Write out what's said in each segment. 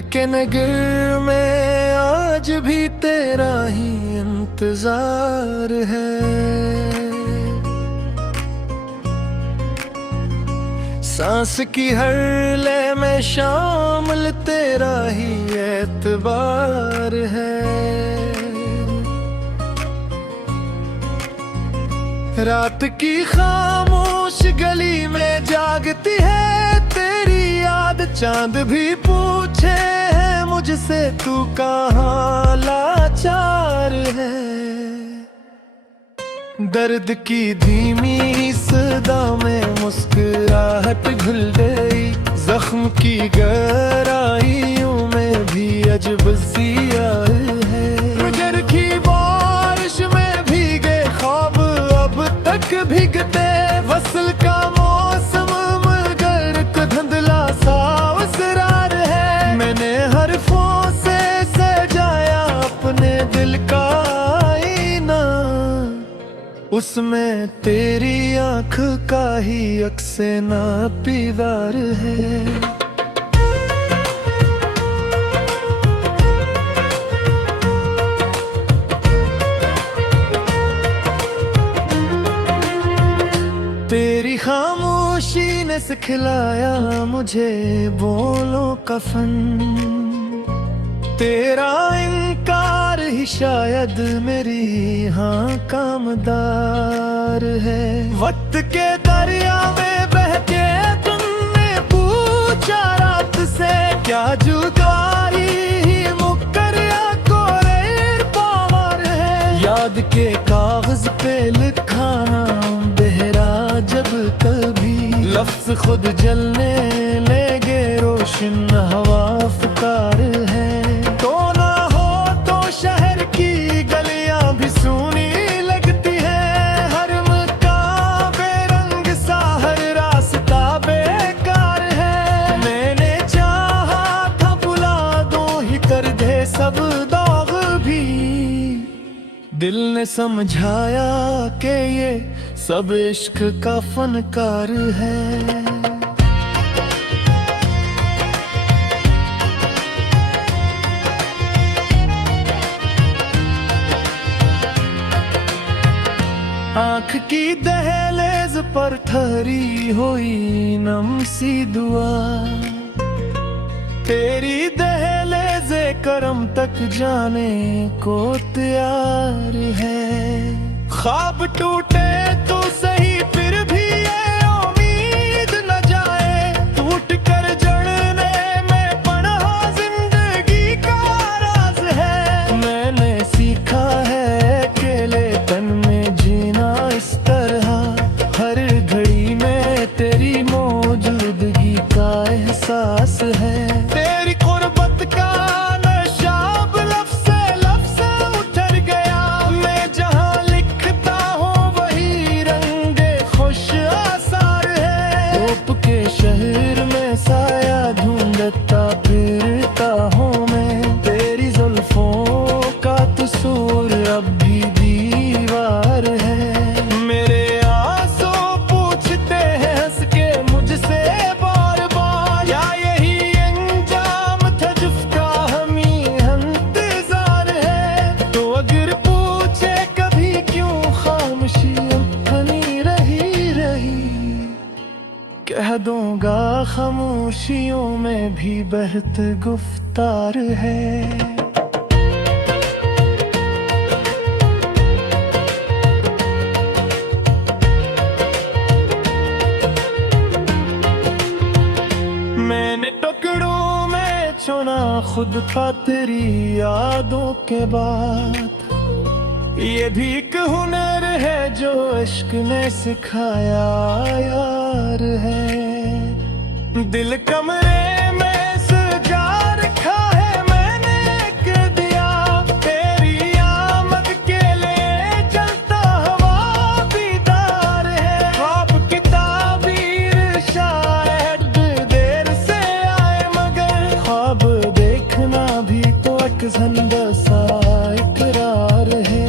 दिल के नगर में आज भी तेरा ही इंतजार है। सांस की हर लय में शामिल तेरा ही एतबार है। रात की खामोश गली में जागती है तेरी याद, चांद भी पूछे है मुझसे तू कहाँ लाचार है। दर्द की धीमी सदा में मुस्कुराहट घुल गई, जख्म की गहराइयों में भी अजब सी आए है। गुजर की बारिश में भीगे ख्वाब अब तक भीगते, वसल का मौसम मगर को धुंधला सा उसरार है। मैंने हरफों से सजाया अपने दिल का आईना, उसमें तेरी आँख का ही अक्से नापीदार है। तेरी खामोशी ने सिखलाया मुझे बोलों का फन, तेरा इनकार ही शायद मेरी हाँ का मदार है। वक्त के दरिया में बह के तुमने पूछा रात से, क्या जुदाई ही मुक्कर या कोरे पार है। याद के कागज पे लिखा नाम बेहरा जब कभी, लफ्ज खुद जलने लगे रोशन हवा फुकार है। तो ना हो तो शहर की गलियां भी सूनी लगती है, हर मकान बेरंग सा हर रास्ता बेकार है। मैंने चाहा था बुला दो ही कर दे सब दाग भी, दिल ने समझाया कि ये सब इश्क का फनकार है। आँख की दहलीज पर ठहरी हुई नम सी दुआ, तेरी दहलीज़े करम तक जाने को तैयार है। ख्वाब टूटे तो सही फिर भी ये उम्मीद न जाए, टूट कर जड़ने में पनाह जिंदगी का राज है। मैंने सीखा है अकेले तन में जीना इस तरह, हर घड़ी में तेरी मौजूदगी का एहसास है। तेरी कुर्बत का नशा लफ्ज़ से लफ्ज़ उतर गया, मैं जहाँ लिखता हूँ वही रंगे खुश आसार है। धूप के शहर में साया ढूंढता फिरता हूँ मैं, तेरी जुल्फों का कसूर अब भी दीवार है। मेरे आंसू पूछते हैं हंस के मुझसे बार बार, क्या यही अंजाम था जिसका हमें इंतजार है। तो अगर पूछे कभी क्यों खामोशी अपनी रही रही, कह दूंगा खामोशियों में भी बहत गुफ्तार है। मैंने टुकड़ों में चुना खुद का तेरी यादों के बाद, ये भी एक हुनर है जो इश्क ने सिखाया यार है। दिल कमरे में सजा रखा है मैंने एक दिया, तेरी आमद के लिए चलता हवा बीदार है। ख्वाब की ताबीर शायद देर से आए, मगर ख्वाब देखना भी तो एक जिंदा सा इकरार है।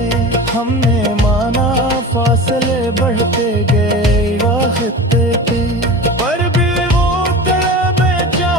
हमने माना फासले बढ़ते गए वाक़ते पे, पर भी वो तड़पे जा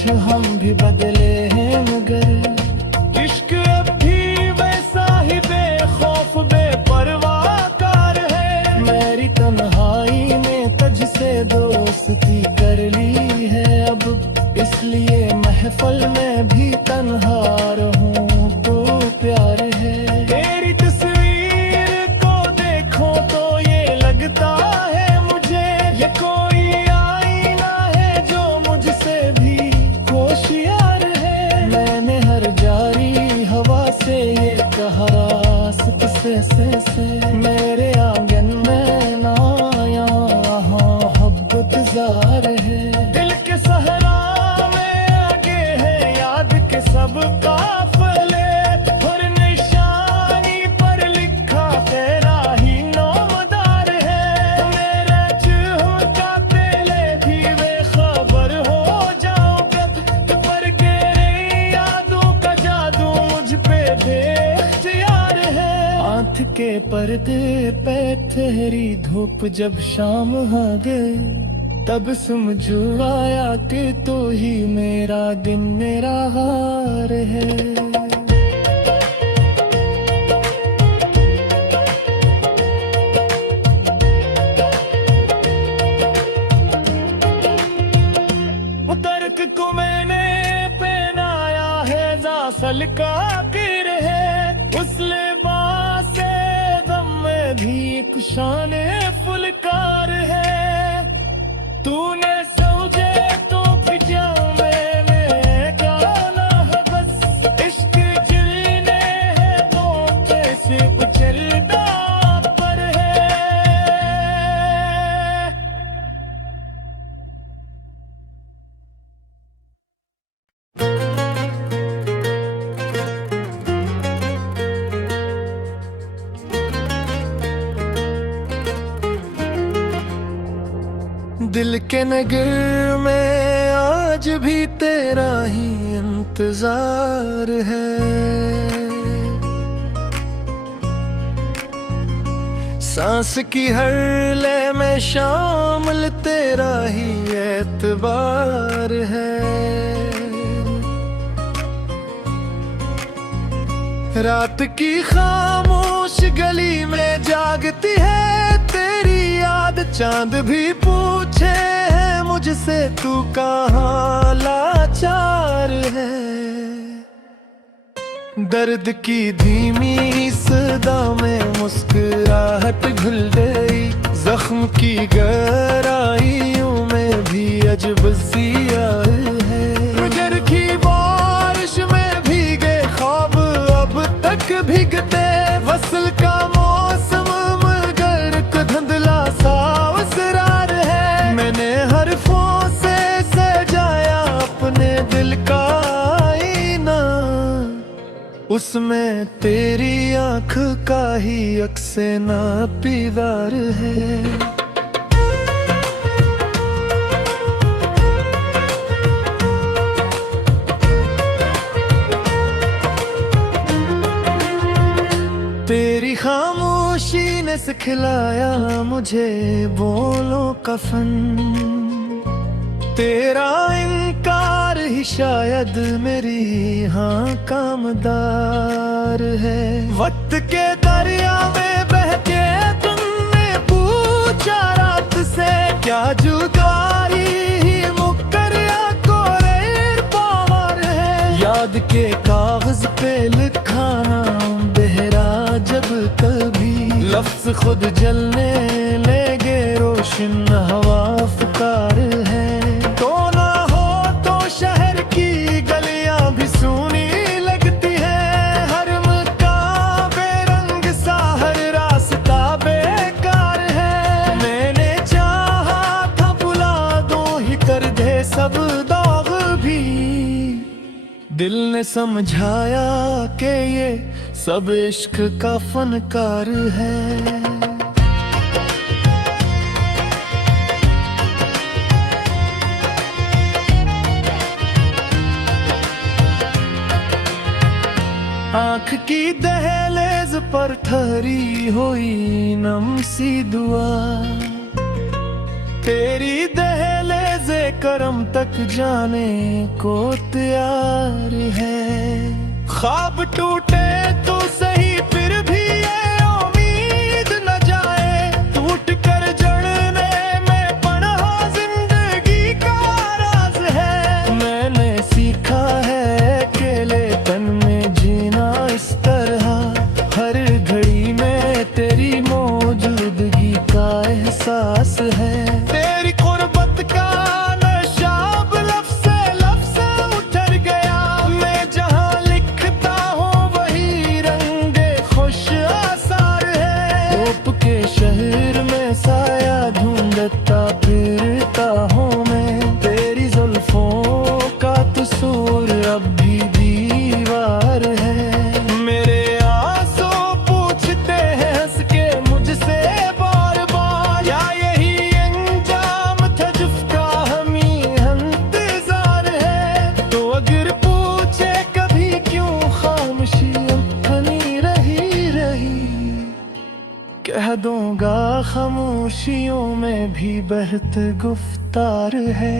कुछ हम भी बदले हैं मगर इश्क अब भी वैसा ही बेखौफ बेपरवाह कार है। मेरी तन्हाई ने तुझसे दोस्ती कर ली है अब, इसलिए महफिल में भी तन्हा रहूं तो प्यार है। तेरी तस्वीर को देखो तो ये लगता है मुझे ये कोई आईना है जो मुझसे भी होशियार है। मैंने हर जारी हवा से ये कहा रास्ते से मेरे आंगन में ना यहाँ मोहब्बत जार है। दिल के सहरा में आगे है याद के सब काफले, हर निशानी पर लिखा तेरा ही नामदार है। मेरे चहकाते ले भी बेखबर हो जाओ कब, पर गहरे यादों का जादू मुझ पे बेख्तियार है। आँख के पर्दे पे ठहरी धूप जब शाम आ गए, तब समझो आया कि तू ही मेरा दिन मेरा हार है। वो तर्क को मैंने पहनाया है जासल का गिर है, उस लिबास से गम में भी एक शान फुलकार है। तूने सोचे तो पिटा मैंने क्या ना है बस, इश्क जिलने है तो सिर्फ चलता पर है। दिल के नगर में आज भी तेरा ही इंतजार है। सांस की हर लय में शामिल तेरा ही एतबार है। रात की खामोश गली में जागती है तेरी याद, चांद भी पूछे है मुझसे तू कहाँ लाचार है। दर्द की धीमी सदा में मुस्कुराहट घुल गई, जख्म की गहराइयों में भी अजब जिया है। गुजर की बारिश में भीगे ख्वाब अब तक भीगते, वसल का मौसम मगर धुंधला सा उसरार है। मैंने हरफों से सजाया अपने दिल का आईना, उसमें तेरी आँख का ही अक्स नापीदार है। तेरी खामोशी ने सिखलाया मुझे बोलो कफन, तेरा इनकार ही शायद मेरी हाँ कामदार है। वक्त के दरिया में बह के तुमने पूछा रात से, क्या जुदाई ही मुक्कर या कोरेर पावर है। याद के कागज पे लिखा नाम बेहरा जब कभी, लफ्ज खुद जलने लगे रोशन हवा फुकार है। तो ना हो तो शहर की गलियां भी सूनी लगती है, हर मकान बेरंग सा हर रास्ता बेकार है। मैंने चाहा था बुला दो ही कर दे सब दाग भी, दिल ने समझाया कि ये सब इश्क का फनकार है। आँख की दहलीज पर ठहरी हुई नम सी दुआ, तेरी दहलीज करम तक जाने को तैयार है। ख्वाब टूटे तो सही फिर भी ये उम्मीद न जाए, टूट कर जड़ने में पनाह जिंदगी का राज है। मैंने सीखा है अकेले तन में जीना इस तरह, हर घड़ी में तेरी मौजूदगी का एहसास है। तेरी कुर्बत का नशा अब लफ्ज़ से लफ्ज़ उतर गया, मैं जहाँ लिखता हूँ वही रंगे खुश आसार है। धूप के शहर में साया ढूंढता फिरता हूँ मैं, तेरी जुल्फों का कसूर अब भी दीवार है। मेरे आंसू पूछते हैं हंस के मुझसे बार बार, क्या यही अंजाम था जिसका हमें इंतजार है। तो अगर पूछे कभी क्यों खामोशी बनी रही रही, कह दूंगा खामोशियों में भी बहत गुफ्तार है।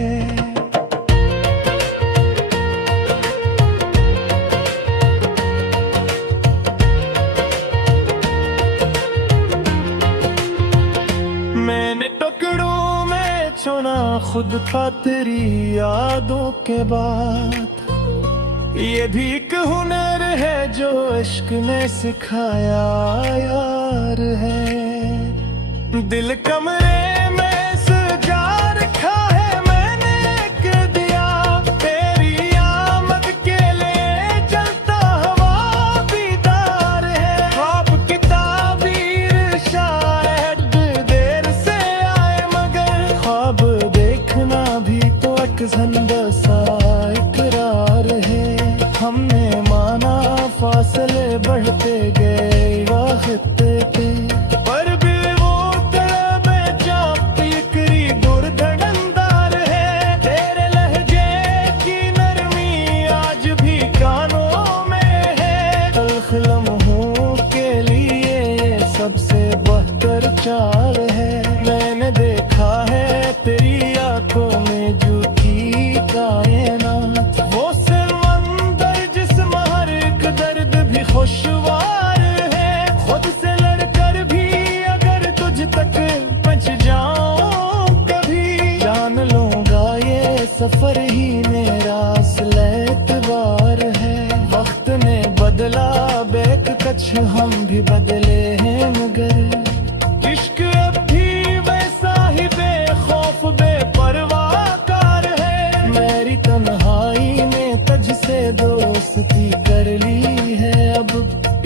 मैंने टुकड़ों में चुना खुद का तेरी यादों के बाद, ये भी एक हुनर है जो इश्क ने सिखाया यार है। दिल कमरे में सजा रखा है मैंने एक दिया, तेरी आमद के लिए चलता हवा बीदार है। ख्वाब की ताबीर शायद देर से आए मगर, ख्वाब देखना भी तो एक जिंदा सा इकरार है। हमने माना फासले बढ़ते गए वक्त पे, पर भी वो तड़पे जाप इकरी गुरधड़नदार है। तेरे लहजे की नरमी आज भी कानों में है, तल्ख लम्हों के लिए ये सबसे बेहतर चाल है। मैंने देखा है तेरी आंखों में झूठी कायनात, वो समंदर जिसमें हर एक दर्द भी खुशवार है। खुद से लड़कर भी अगर तुझ तक पहुंच जाऊं कभी, जान लूंगा ये सफर ही मेरा असल एतबार है। वक्त ने बदला बेक कछ हम भी बदले हैं मगर, इश्क अब भी वैसा ही बेखौफ बेपरवाह कार है। मेरी तन्हाई ने तुझसे दोस्ती कर ली है अब,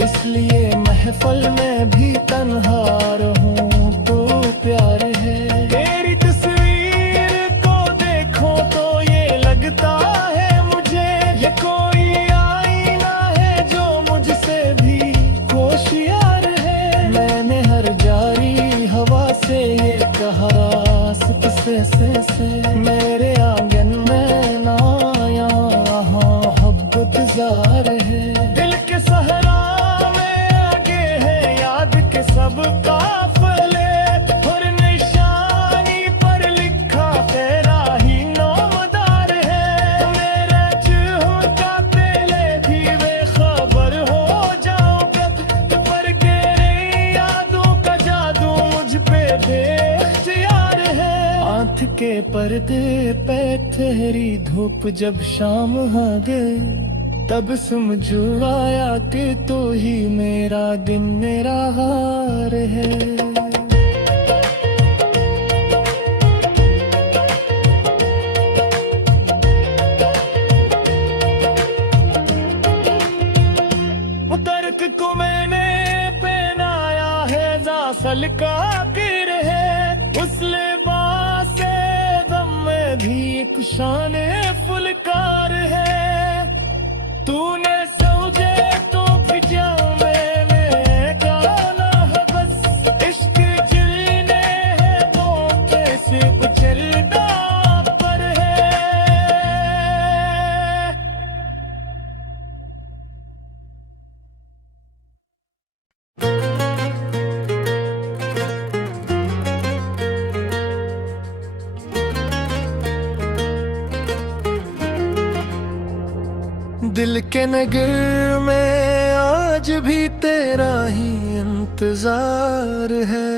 इसलिए महफल में भी तन्हा रहूं तो प्यार है। तेरी तस्वीर को देखो तो ये लगता है मुझे, ये कोई आईना है जो मुझसे भी होशियार है। मैंने हर जारी हवा से ये कहा रास्त से मेरे आंगन में ना यहाँ मोहब्बत जार है। दिल के सहरा में आगे है याद के सब काफले, हर निशानी पर लिखा तेरा ही नौमदार है। मेरे चुहकाते ले भी बेखबर हो जाऊं कब, पर तेरे यादों का जादू मुझ पे बेख्तियार है। आंख के पर्दे पे तेरी धूप जब शाम आ गए, तब समझ आया कि तू ही मेरा दिन मेरा हार है। तर्क को मैंने पहनाया है जासल का गिर है, उस लिबास से गम में भी एक शान फुलकार है। तूने सोचे तो पिजा में काला है बस, इश्क जिलने है तो कैसे कुचलता पर है। दिल के नगर में आज भी तेरा ही इंतजार है।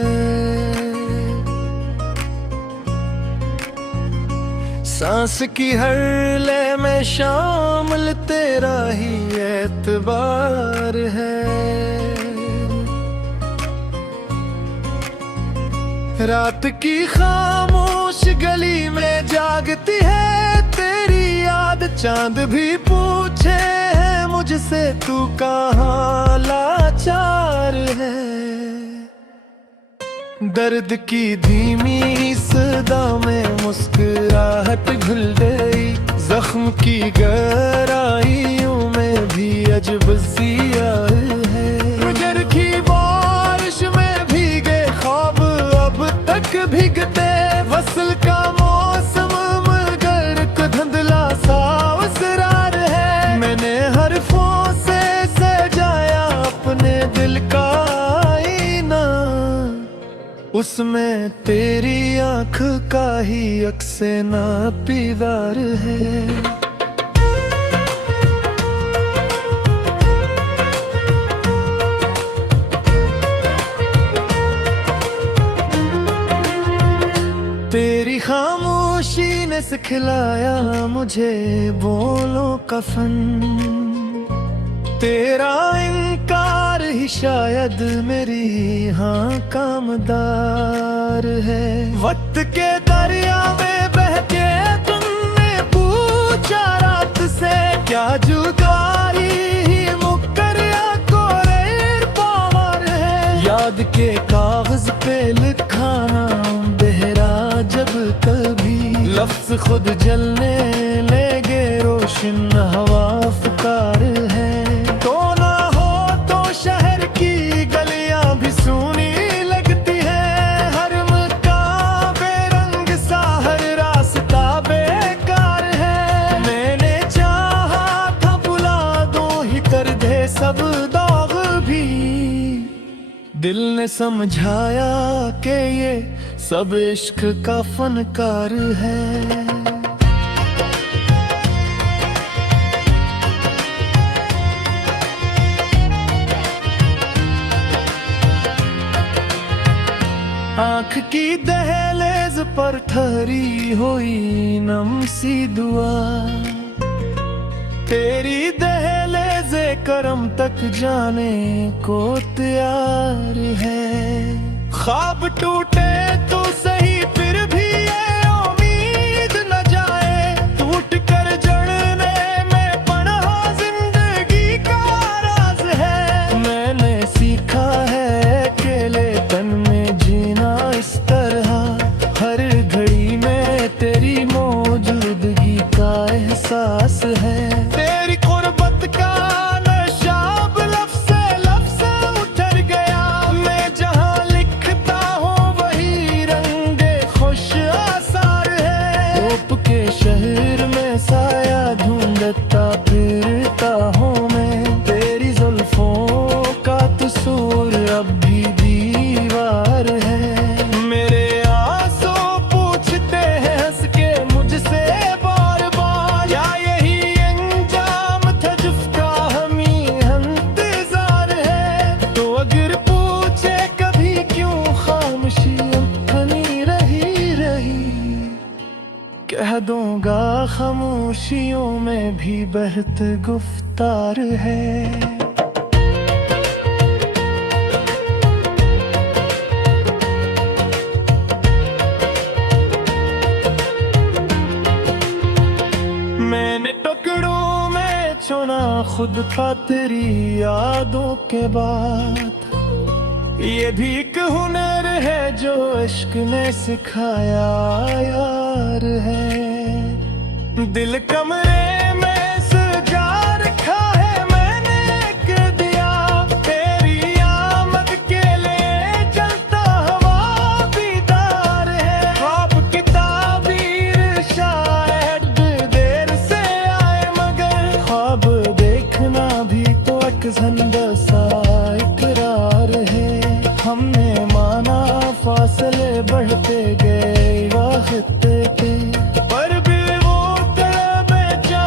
सांस की हर लय में शामिल तेरा ही एतबार है। रात की खामोश गली में जागती है तेरी याद, चांद भी पूछे है मुझसे तू कहाँ लाचार है। दर्द की धीमी सदा में मुस्कुराहट घुल गई, जख्म की गहराइयों में भी अजब जिया है। गुजर की बारिश में भीगे ख्वाब अब तक भीगते, वसल का मौसम मगर को धुंधला सा उसरार है। मैंने हरफों से सजाया अपने दिल का आईना, उसमें तेरी आँख का ही अक्स नापीदार है। तेरी खामोशी ने सिखलाया मुझे बोलों का फन, तेरा इनकार ही शायद मेरी हाँ कामदार है। वक्त के दरिया में बह के तुमने पूछा रात से, क्या जुदाई ही मुक्कर या कोरेर पावर है। याद के कागज पे लिखा नाम बेहरा जब कभी, लफ्ज खुद जलने लगे रोशन हवा फुकार है। तो ना हो तो शहर की गलियां भी सूनी लगती है, हर मकान बेरंग सा हर रास्ता बेकार है। मैंने चाहा था बुला दो ही कर दे सब दाग भी, दिल ने समझाया कि ये सब इश्क का फनकार है। आँख की दहलीज पर ठहरी हुई नम सी दुआ, तेरी दहलीज़े करम तक जाने को तैयार है। ख्वाब टूटे तो सही फिर भी ये उम्मीद न जाए, टूट कर जड़ने में पनाह जिंदगी का राज है। मैंने सीखा है अकेले तन में जीना इस तरह, हर घड़ी में तेरी मौजूदगी का एहसास है। तेरी कुर्बत का नशा लफ्ज़ से लफ्ज़ उतर गया, मैं जहाँ लिखता हूँ वही रंगे खुश आसार है। धूप के शहर में साया ढूंढता फिरता हूँ मैं, तेरी जुल्फों का कसूर अब भी दीवार है। मेरे आंसू पूछते हैं हंस के मुझसे बार बार, या यही अंजाम था जिसका हमें इंतजार है। तो अगर पूछे कभी क्यों खामोशी बनी रही कह दूंगा खामोशियों में भी बहत गुफ्तार है। मैंने टुकड़ों में चुना खुद का तेरी यादों के बाद, ये भी एक हुनर है जो इश्क ने सिखाया यार है। दिल कमरे में सजा रखा है मैंने एक दिया, तेरी आमद के लिए जलता हवा बीदार है। ख्वाब की ताबीर शायद देर से आए मगर, ख्वाब देखना भी तो एक जिंदा सा इकरार है। हमने माना फासले बढ़ते गए वक्त के, पर भी वो तड़पे जा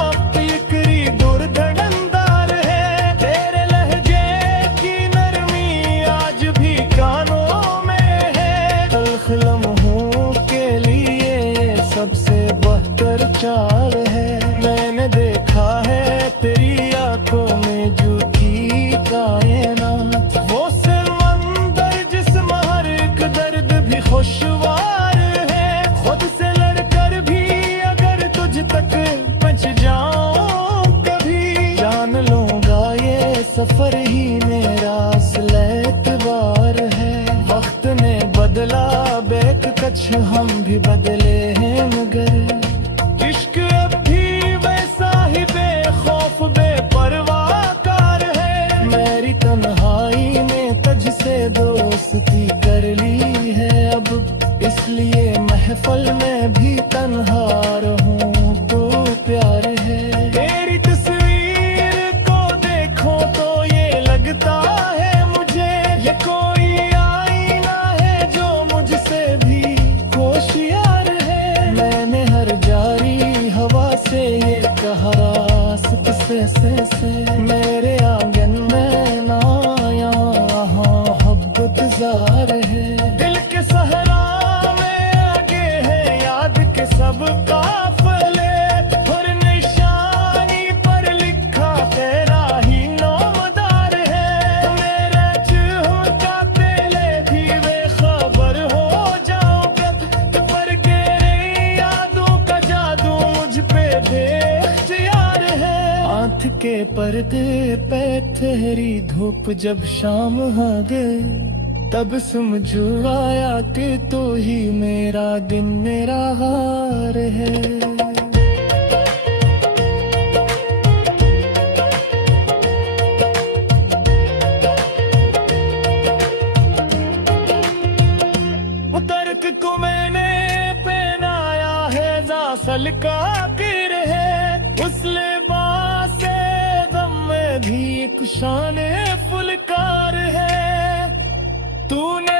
सबसे बहतर चाल है। मैंने देखा है तेरी आंखों में झूठी कायनात, वो समंदर जिसमें हर एक दर्द भी खुशवार है। खुद से लड़कर भी अगर तुझ तक पहुंच जाऊं कभी, जान लूंगा ये सफर ही मेरा असली एतबार है। वक्त ने बदला बेक कछ, हम भी बदले हैं मगर इश्क अब भी वैसा ही बेखौफ बेपरवाह कार है। मेरी तन्हाई में तुझसे दोस्ती कर ली है अब, इसलिए महफिल में भी तन्हा रहूं तो प्यार है। तेरी तस्वीर को देखो तो ये लगता है मुझे ये कोई आईना है जो मुझसे भी होशियार है। मैंने हर जारी हवा से ये कहा रास्त से मेरे आंगन में ना यहाँ मोहब्बत जार है। दिल के सहरा में आगे है याद के सब काफले, हर निशानी पर लिखा तेरा ही नामदार है। मेरे चुहकाते ले भी वे खबर हो जाओ पर गहरे यादों का जादू मुझ पे बेख्तियार है। आँख के पर्दे पे तेरी धूप जब शाम आ गए, तब समझ आया कि तू ही मेरा दिन मेरा हार है। तर्क को मैंने पहनाया है जासल का किर है, उस लिबास गम में भी एक शान फुलकार है। तूने